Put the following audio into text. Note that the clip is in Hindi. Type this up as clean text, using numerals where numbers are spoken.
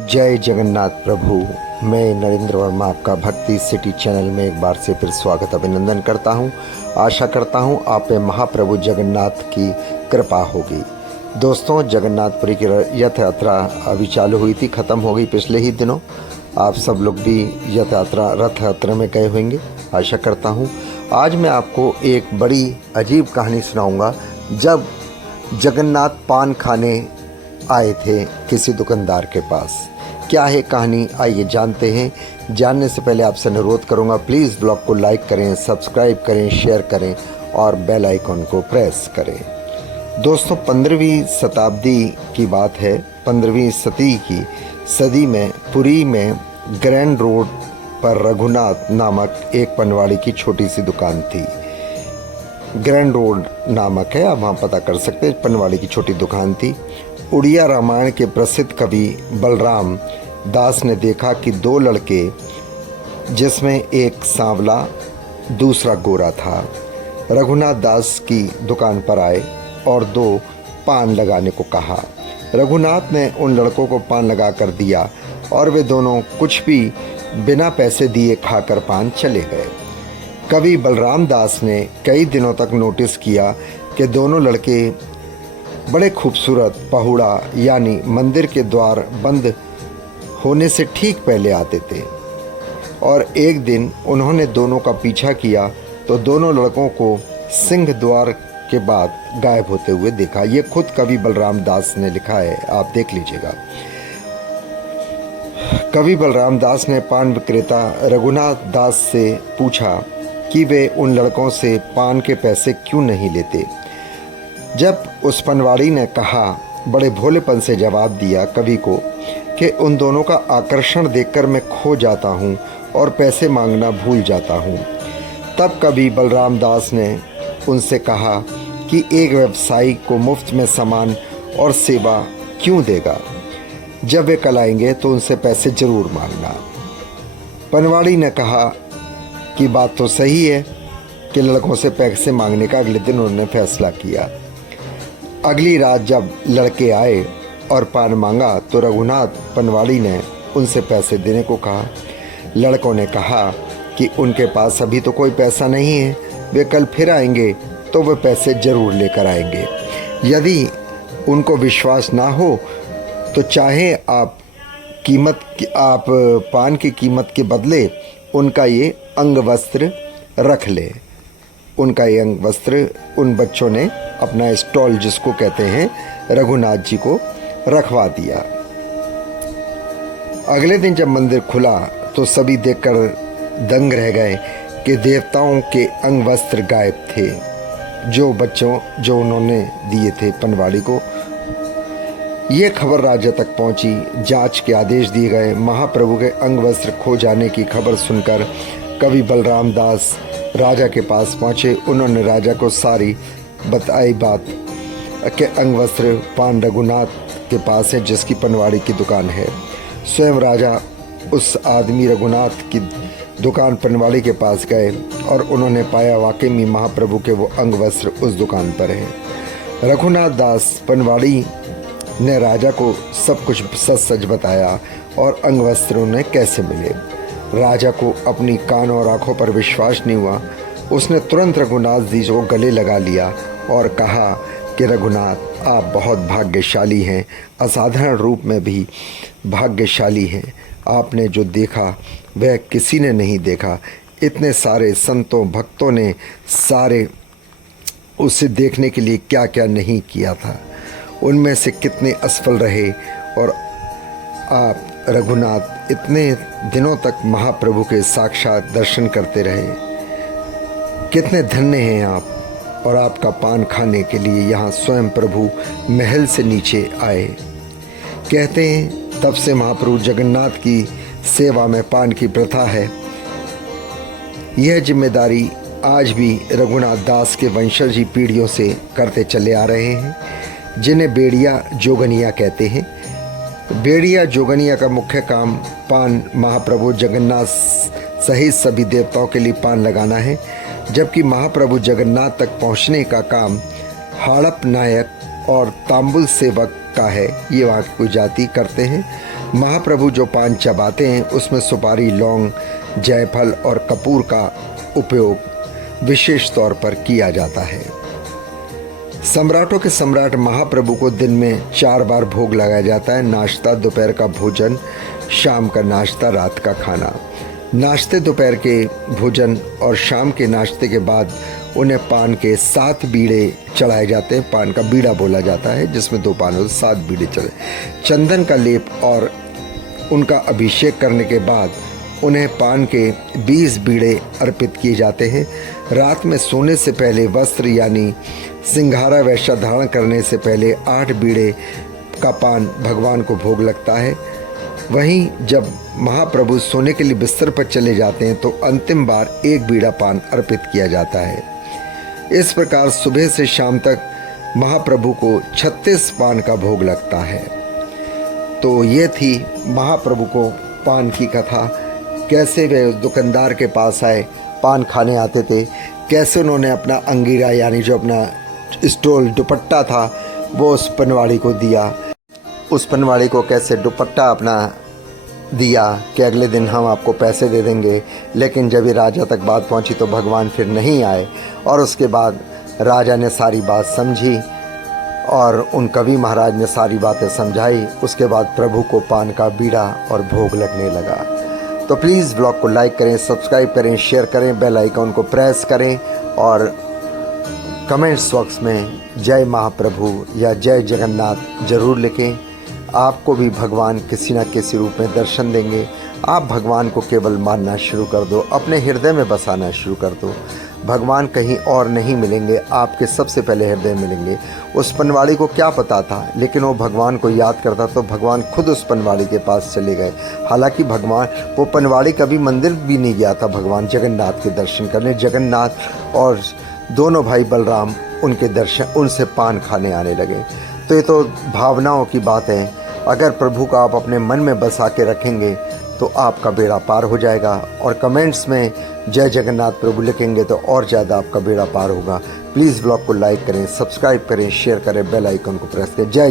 जय जगन्नाथ प्रभु। मैं नरेंद्र वर्मा आपका भक्ति सिटी चैनल में एक बार से फिर स्वागत अभिनंदन करता हूं। आशा करता हूं आप पे महाप्रभु जगन्नाथ की कृपा होगी। दोस्तों, जगन्नाथपुरी की रथ यात्रा अभी चालू हुई थी, ख़त्म हो गई पिछले ही दिनों। आप सब लोग भी रथ यात्रा में गए होंगे, आशा करता हूँ। आज मैं आपको एक बड़ी अजीब कहानी सुनाऊँगा। जब जगन्नाथ पान खाने आए थे किसी दुकानदार के पास, क्या है कहानी, आइए जानते हैं। जानने से पहले आपसे अनुरोध करूंगा, प्लीज़ ब्लॉग को लाइक करें, सब्सक्राइब करें, शेयर करें और बेल आइकन को प्रेस करें। दोस्तों, 15वीं शताब्दी की बात है। 15वीं सदी में पुरी में ग्रैंड रोड पर रघुनाथ नामक एक पनवाड़ी की छोटी सी दुकान थी। ग्रैंड रोड नामक है, आप वहाँ पता कर सकते हैं। पनवाड़ी की छोटी दुकान थी। उड़िया रामायण के प्रसिद्ध कवि बलराम दास ने देखा कि दो लड़के, जिसमें एक सांवला दूसरा गोरा था, रघुनाथ दास की दुकान पर आए और दो पान लगाने को कहा। रघुनाथ ने उन लड़कों को पान लगा कर दिया और वे दोनों कुछ भी बिना पैसे दिए खाकर पान चले गए। कवि बलराम दास ने कई दिनों तक नोटिस किया कि दोनों लड़के बड़े खूबसूरत पहुड़ा यानी मंदिर के द्वार बंद होने से ठीक पहले आते थे, और एक दिन उन्होंने दोनों का पीछा किया तो दोनों लड़कों को सिंह द्वार के बाद गायब होते हुए देखा। ये खुद कवि बलराम दास ने लिखा है, आप देख लीजिएगा। कवि बलराम दास ने पान विक्रेता रघुनाथ दास से पूछा कि वे उन लड़कों से पान के पैसे क्यों नहीं लेते। जब उस पनवाड़ी ने कहा, बड़े भोलेपन से जवाब दिया कवि को कि उन दोनों का आकर्षण देखकर मैं खो जाता हूँ और पैसे मांगना भूल जाता हूँ। तब कवि बलराम दास ने उनसे कहा कि एक व्यवसायी को मुफ्त में सामान और सेवा क्यों देगा। जब वे कल आएंगे तो उनसे पैसे जरूर मांगना। पनवाड़ी ने कहा कि बात तो सही है कि लड़कों से पैसे मांगने का अगले दिन उन्होंने फैसला किया। अगली रात जब लड़के आए और पान मांगा तो रघुनाथ पनवाड़ी ने उनसे पैसे देने को कहा। लड़कों ने कहा कि उनके पास अभी तो कोई पैसा नहीं है, वे कल फिर आएंगे तो वे पैसे ज़रूर लेकर आएंगे। यदि उनको विश्वास ना हो तो चाहे आप पान की कीमत के बदले उनका ये अंग वस्त्र रख ले। उनका ये अंग वस्त्र उन बच्चों ने अपना स्टॉल, जिसको कहते हैं, रघुनाथ जी को रखवा दिया। अगले दिन जब मंदिर खुला तो सभी देखकर दंग रह गए कि देवताओं के अंग वस्त्र गायब थे, जो उन्होंने दिए थे पनवाड़ी को। ये खबर राजा तक पहुंची। जांच के आदेश दिए गए। महाप्रभु के अंग वस्त्र खो जाने की खबर सुनकर कवि बलराम दास राजा के पास पहुंचे। उन्होंने राजा को सारी बताई बात कि अंग वस्त्र पान रघुनाथ के पास है, जिसकी पनवाड़ी की दुकान है। स्वयं राजा उस आदमी रघुनाथ की दुकान पनवाड़ी के पास गए और उन्होंने पाया वाकई में महाप्रभु के वो अंग वस्त्र उस दुकान पर हैं। रघुनाथ दास पनवाड़ी ने राजा को सब कुछ सच बताया और अंग वस्त्र उन्हें कैसे मिले। राजा को अपनी कान और आंखों पर विश्वास नहीं हुआ। उसने तुरंत रघुनाथ जी को गले लगा लिया और कहा कि रघुनाथ, आप बहुत भाग्यशाली हैं, असाधारण रूप में भी भाग्यशाली हैं। आपने जो देखा वह किसी ने नहीं देखा। इतने सारे संतों भक्तों ने सारे उसे देखने के लिए क्या क्या नहीं किया था, उनमें से कितने असफल रहे, और आप रघुनाथ इतने दिनों तक महाप्रभु के साक्षात दर्शन करते रहे। कितने धन्य हैं आप, और आपका पान खाने के लिए यहाँ स्वयं प्रभु महल से नीचे आए। कहते हैं तब से महाप्रभु जगन्नाथ की सेवा में पान की प्रथा है। यह जिम्मेदारी आज भी रघुनाथ दास के वंशज ही पीढ़ियों से करते चले आ रहे हैं, जिन्हें बेड़िया जोगनिया कहते हैं। बेड़िया जोगनिया का मुख्य काम पान महाप्रभु जगन्नाथ सहित सभी देवताओं के लिए पान लगाना है, जबकि महाप्रभु जगन्नाथ तक पहुंचने का काम हड़प नायक और तांबुल सेवक का है। ये वहाँ की कोई जाति करते हैं। महाप्रभु जो पान चबाते हैं उसमें सुपारी, लौंग, जायफल और कपूर का उपयोग विशेष तौर पर किया जाता है। सम्राटों के सम्राट महाप्रभु को दिन में 4 बार भोग लगाया जाता है। नाश्ता, दोपहर का भोजन, शाम का नाश्ता, रात का खाना। नाश्ते, दोपहर के भोजन और शाम के नाश्ते के बाद उन्हें पान के 7 बीड़े चढ़ाए जाते हैं। पान का बीड़ा बोला जाता है जिसमें 2 पान होते, 7 बीड़े चढ़े। चंदन का लेप और उनका अभिषेक करने के बाद उन्हें पान के 20 बीड़े अर्पित किए जाते हैं। रात में सोने से पहले वस्त्र यानी सिंघारा वैश्य धारण करने से पहले 8 बीड़े का पान भगवान को भोग लगता है। वहीं जब महाप्रभु सोने के लिए बिस्तर पर चले जाते हैं तो अंतिम बार 1 बीड़ा पान अर्पित किया जाता है। इस प्रकार सुबह से शाम तक महाप्रभु को 36 पान का भोग लगता है। तो ये थी महाप्रभु को पान की कथा। कैसे वे उस दुकानदार के पास आए, पान खाने आते थे, कैसे उन्होंने अपना अंगीरा यानी जो अपना स्टोल दुपट्टा था वो उस पनवाड़ी को दिया, उस पनवाड़ी को कैसे दुपट्टा अपना दिया कि अगले दिन हम आपको पैसे दे देंगे। लेकिन जब ये राजा तक बात पहुंची तो भगवान फिर नहीं आए और उसके बाद राजा ने सारी बात समझी और उन कवि महाराज ने सारी बातें समझाई। उसके बाद प्रभु को पान का बीड़ा और भोग लगने लगा। तो प्लीज़ ब्लॉग को लाइक करें, सब्सक्राइब करें, शेयर करें, बेल आइकन को प्रेस करें और कमेंट्स बॉक्स में जय महाप्रभु या जय जगन्नाथ ज़रूर लिखें। आपको भी भगवान किसी न किसी रूप में दर्शन देंगे। आप भगवान को केवल मानना शुरू कर दो, अपने हृदय में बसाना शुरू कर दो। भगवान कहीं और नहीं मिलेंगे, आपके सबसे पहले हृदय मिलेंगे। उस पनवाड़ी को क्या पता था, लेकिन वो भगवान को याद करता तो भगवान खुद उस पनवाड़ी के पास चले गए। हालांकि भगवान वो पनवाड़ी कभी मंदिर भी नहीं गया था भगवान जगन्नाथ के दर्शन करने। जगन्नाथ और दोनों भाई बलराम उनके दर्शन, उनसे पान खाने आने लगे। तो ये तो भावनाओं की बात है। अगर प्रभु को आप अपने मन में बसा के रखेंगे तो आपका बेड़ा पार हो जाएगा। और कमेंट्स में जय जगन्नाथ प्रभु लिखेंगे तो और ज़्यादा आपका बेड़ा पार होगा। प्लीज़ ब्लॉग को लाइक करें, सब्सक्राइब करें, शेयर करें, बेल आइकन को प्रेस करें। जय